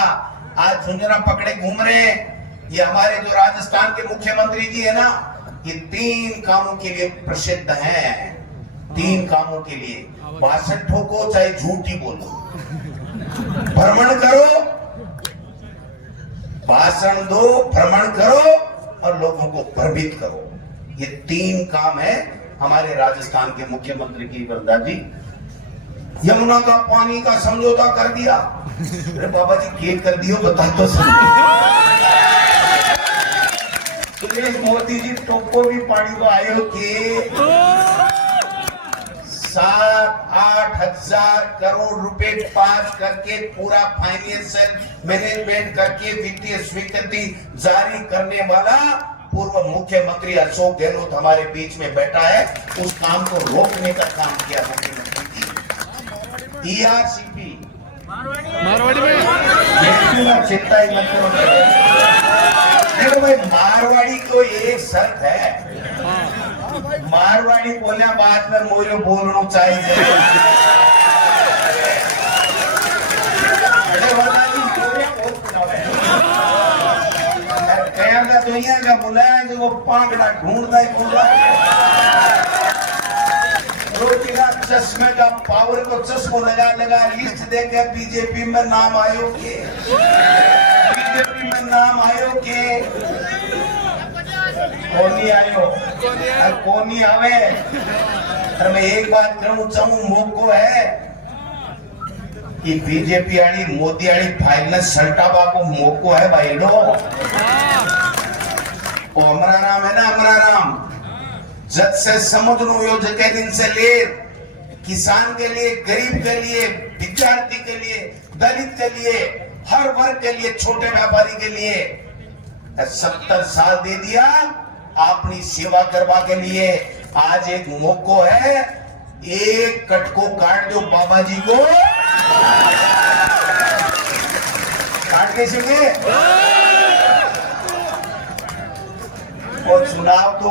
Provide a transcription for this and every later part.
आज झुंझुनू पकड़े घूम रहे हैं। ये हमारे जो राजस्थान के मुख्यमंत्री जी है ना, ये 3 कामों के लिए प्रसिद्ध हैं। 3 कामों के लिए, भाषण ठोको चाहे झूठी बोलो, भ्रमण करो, भाषण दो, भ्रमण करो और लोगों को भ्रमित करो। ये 3 काम है हमारे राजस्थान के मुख्यमंत्री की। वरदा जी यमुना का पानी का समझौता कर दिया। अरे बाबा जी केक कर दियो, बता तो सही। सुरेश मोदी जी टोको भी पानी को आयो के 7-8 हजार करोड़ रुपए पास करके पूरा फाइनेंशियल मैनेजमेंट करके वित्तीय स्वीकृति जारी करने वाला पूर्व मुख्यमंत्री अशोक गहलोत हमारे बीच में बैठा है। उस काम को रोकने का काम किया मुख्यमंत्री जी। ईआरसीपी मारवाड़ी में चिंता ही मत करो। देखो भाई, मारवाड़ी को एक शर्त है, मारवाड़ी बोले बाद में मोरे बोलना चाहिए। का दुनिया का बुलाया जो वो पांगड़ा ढूंढता ही बोला। रोटी का चश्मे का पावर को चश्मो लगा लगा लिस्ट देकर बीजेपी में नाम आयो के, बीजेपी में नाम आयो के कोनी आयो कोनी आवे। और मैं एक बात कहूं चाहूं, मौको है कि बीजेपी आड़ी मोदी आड़ी फाइल ने सल्टाबा को मौको है भाई लो। ओ हमारा नाम है ना, हमारा नाम जब से समुद्र यो जगह दिन से ले किसान के लिए, गरीब के लिए, विद्यार्थी के लिए, दलित के लिए, हर वर्ग के लिए, छोटे व्यापारी के लिए 70 साल दे दिया अपनी सेवा करवा के लिए। आज एक मौको है, एक कट को काट दो बाबा जी को, काट के सीखे और चुनाव तो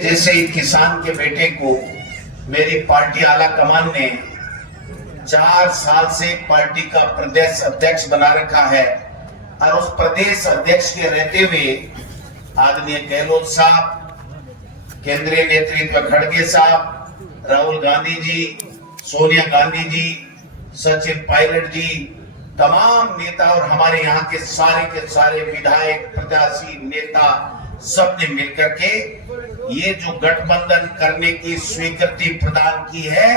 जैसे ही किसान के बेटे को मेरी पार्टी आला कमान ने 4 साल से पार्टी का प्रदेश अध्यक्ष बना रखा है और उस प्रदेश अध्यक्ष के रहते हुए आदरणीय गहलोत साहब, केंद्रीय नेतृत्व खड़गे साहब, राहुल गांधी जी, सोनिया गांधी जी, सचिन पायलट जी, तमाम नेता और हमारे यहाँ के सारे विधायक, प्रत्याशी, नेता सबने मिलकर के ये जो गठबंधन करने की स्वीकृति प्रदान की है,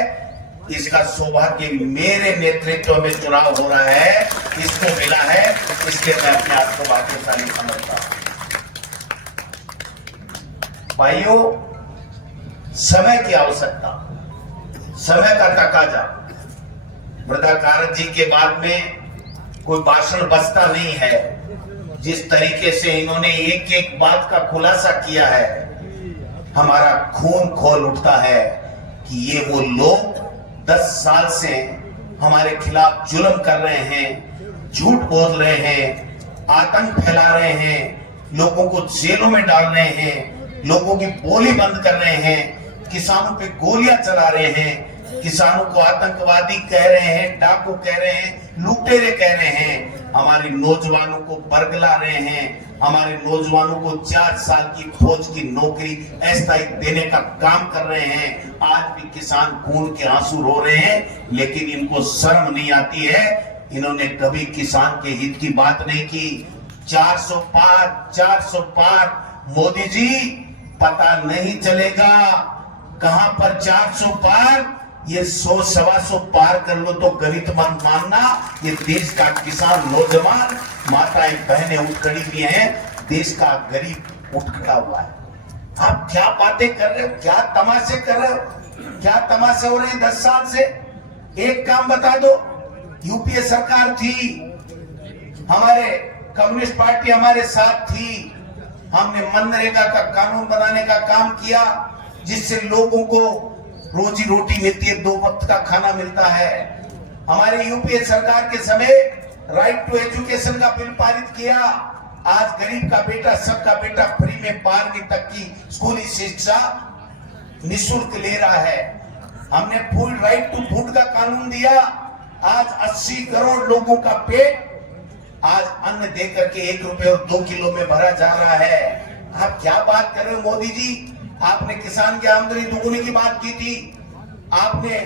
इसका सौभाग्य मेरे नेतृत्व में चुनाव हो रहा है, इसको मिला है, इसलिए मैं अपने आप को भाग्यशाली समझता हूं। भाइयों, समय की आवश्यकता, समय का तकाजा, मृदा कारक जी के बाद में कोई भाषण बचता नहीं है। जिस तरीके से इन्होंने एक एक बात का खुलासा किया है, हमारा खून खोल उठता है कि ये वो लोग 10 साल से हमारे खिलाफ जुल्म कर रहे हैं, झूठ बोल रहे हैं, आतंक फैला रहे हैं, लोगों को जेलों में डाल रहे हैं, लोगों की बोली बंद कर रहे हैं, किसानों पे गोलियां चला रहे हैं, किसानों को आतंकवादी कह रहे हैं, डाकू कह रहे हैं, लुटेरे कह रहे हैं, हमारे नौजवानों को बरगला रहे हैं, हमारे नौजवानों को 4 साल की फौज की नौकरी अस्थायी देने का काम कर रहे हैं। आज भी किसान खून के आंसू रो रहे हैं, लेकिन इनको शर्म नहीं आती है। इन्होंने कभी किसान के हित की बात नहीं की। 400 पार मोदी जी, पता नहीं चलेगा कहां पर 400 पार, ये 100-125 पार कर लो तो गरीब मत मानना। ये देश का किसान, नौजवान, माताएं, बहनें उठ खड़ी भी हैं, देश का गरीब उठ खड़ा हुआ है। आप क्या बातें कर रहे हो, क्या तमाशे कर रहे हो, क्या तमाशे हो रहे हैं 10 साल से? एक काम बता दो, यूपीए सरकार थी, हमारे कम्युनिस्ट पार्टी हमारे साथ थी, हमने मनरेगा का कानून बनाने का काम किया, जिससे लोगों को रोजी रोटी मिलती है, 2 वक्त का खाना मिलता है। हमारे यूपीए सरकार के समय राइट टू एजुकेशन का बिल पारित किया। आज गरीब का बेटा, सबका बेटा फ्री में 12वीं तक की स्कूली शिक्षा निःशुल्क ले रहा है। हमने फूड राइट टू फूड का कानून दिया। आज 80 करोड़ लोगों का पेट आज अन्न देकर के 1 रुपए और 2 किलो में भरा जा रहा है। आप क्या बात कर रहे हो मोदी जी? आपने किसान की आमदनी दुगुनी की बात की थी, आपने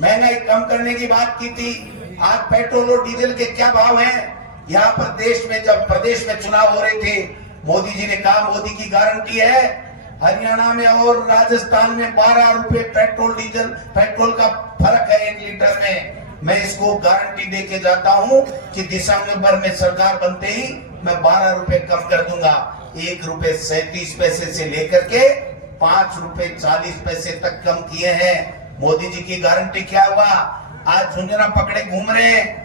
महंगाई कम करने की बात की थी। आज पेट्रोल और डीजल के क्या भाव हैं? यहाँ पर देश में जब प्रदेश में चुनाव हो रहे थे, मोदी जी ने कहा मोदी की गारंटी है। हरियाणा में और राजस्थान में 12 रुपए पेट्रोल का फर्क है 1 लीटर में। मैं इसको गारंटी दे के जाता हूँ कि दिसंबर में सरकार बनते ही मैं 12 रुपए कम कर दूंगा। 1 रुपए 37 पैसे से लेकर के 5 रुपए 40 पैसे तक कम किए हैं। मोदी जी की गारंटी क्या हुआ? आज झुंझुनू पकड़े घूम रहे हैं,